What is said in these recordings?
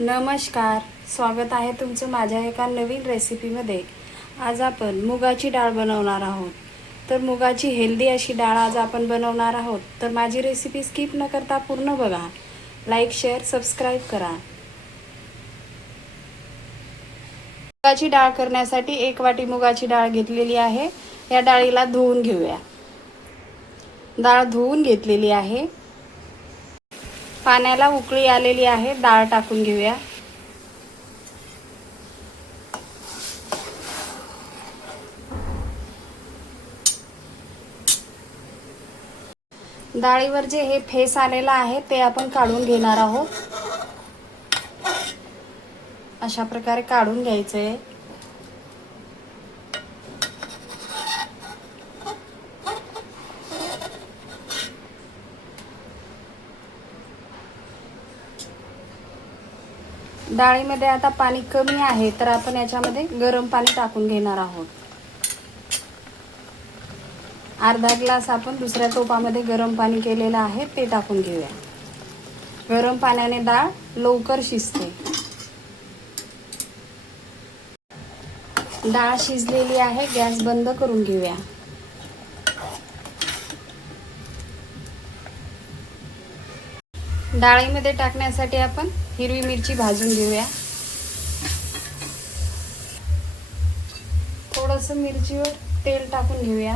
नमस्कार, स्वागत आहे तुमचं माझ्या एका नवीन रेसिपीमध्ये। आज आपण मुगाची डाळ बनवणार आहोत। तर मुगाची हेल्दी अशी डाळ आज आपण बनवणार आहोत। तर माझी रेसिपी स्किप न करता पूर्ण बघा। लाईक, शेअर, सबस्क्राईब करा। मुगाची डाळ करण्यासाठी 1 वाटी मुगाची डाळ घेतलेली आहे। या डाळीला धुवून घेऊया। डाळ धुवून घेतलेली आहे। पाण्याला उकळी आलेली आहे। डाळ टाकून घेऊया। डाळीवर जे हे फेस आलेला आहे ते आपण काढून घेणार आहोत। अशा प्रकारे काढून घ्यायचे। डाळीमध्ये आता पाणी कमी आहे तर आपण याच्यामध्ये गरम पाणी टाकून घेणार आहोत। अर्धा ग्लास आपण दुसऱ्या टोपामध्ये गरम पाणी केलेलं आहे ते टाकून घेऊया। गरम पाण्याने डाळ लवकर शिजते। डाळ शिजलेली आहे। गॅस बंद करून घेऊया। डाळीमध्ये टाकण्यासाठी आपण हिरवी मिरची भाजून घेऊया। थोडंसं मिरचीवर तेल टाकून घेऊया।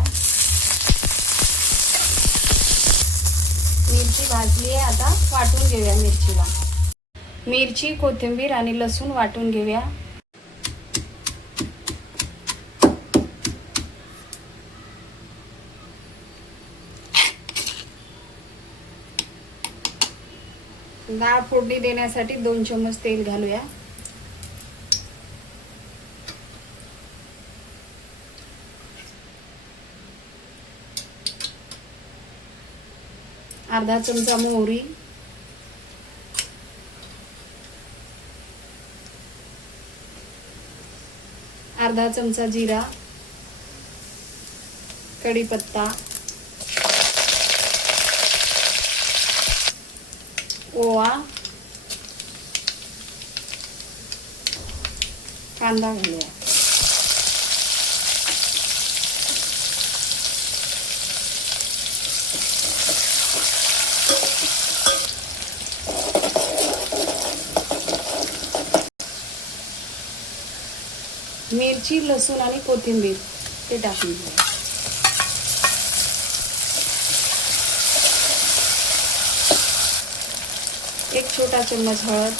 मिरची भाजली आहे। आता वाटून घेऊया मिरचीला। मिरची, कोथिंबीर आणि लसूण वाटून घेऊया। डाळ फोडणी देण्यासाठी 2 चम्मच तेल घालूया। अर्धा चमचा मोहरी, अर्धा चमचा जिरा, कढीपत्ता, ओवा, कांदा घालूया। मिरची, लसूण आणि कोथिंबीर ते टाकून घेऊया। एक छोटा चम्मच हळद,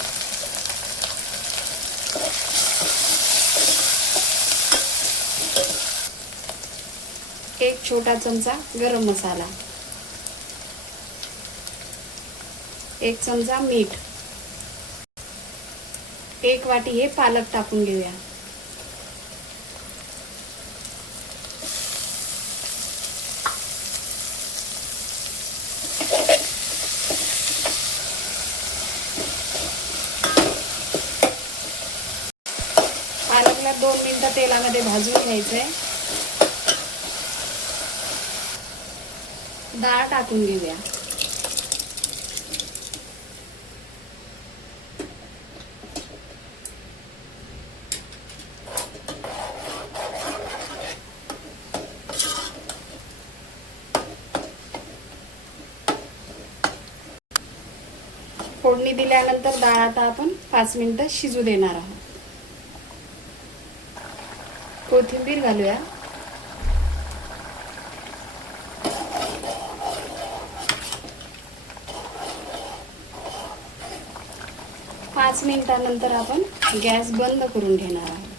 एक छोटा चमचा गरम मसाला, 1 चमचा मीठ, 1 वाटी हे पालक टाकून घेऊया। पालकला 2 मिनिटं तेलामध्ये भाजून घ्यायचंय। डाळ टाकून घेऊया। फोडणी दिल्यानंतर डाळ आता आपण 5 मिनिटं शिजू देणार आहोत। कोथिंबीर घालूया। पाच मिनिटानंतर आपण गॅस बंद करून घेणार आहोत।